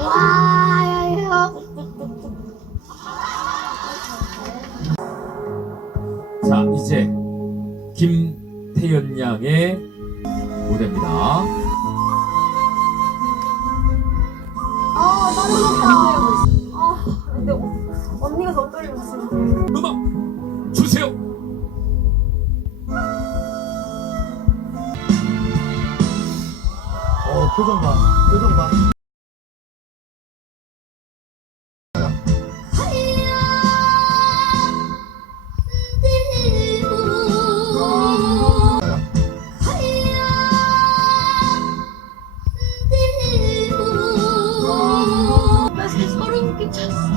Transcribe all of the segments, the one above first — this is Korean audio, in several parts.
자 이제 김태연 양의 무대입니다. 아 떨리고 있아 근데 어, 언니가 더 떨리고 있어. 음악 주세요. 어 표정 봐, 표정 봐. Thank mm -hmm. you.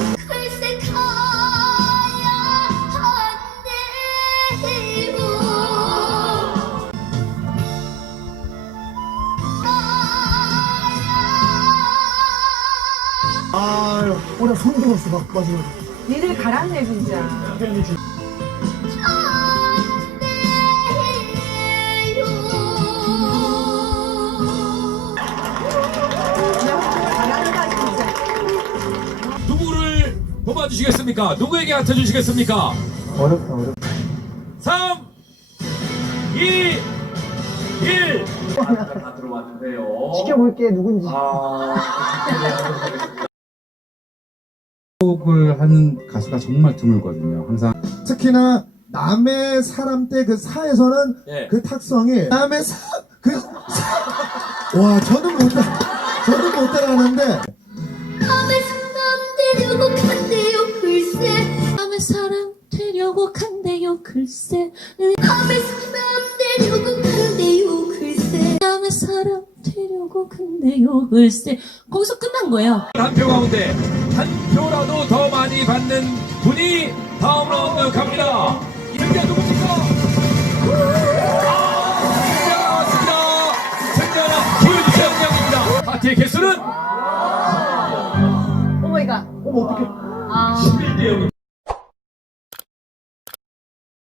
아유, 우리 손도 없어, 막, 마지막에. 니들 가라앉네, 진짜. 뽑아주시겠습니까? 누구에게 맡아주시겠습니까? 어렵다 어렵다 3 2 1다 아, 들어왔는데요 지켜볼게 누군지 아, 선곡을 하는 가수가 정말 드물거든요. 항상 특히나 남의 사람 때 그 사에서는 yeah. 그 탁성이 남의 사 그 와 저는 못따 저는 못, 못 따라 하는데 보 근데요 글쎄 거기서 끝난 거예요 한표 가운데 한 표라도 더 많이 받는 분이 다음 라운드 갑니다 이런 게 누구입니까? 진짜 진짜 진짜 김윤주 형입니다 파티 개수는 오마이갓 어머 어떡해 11대 0입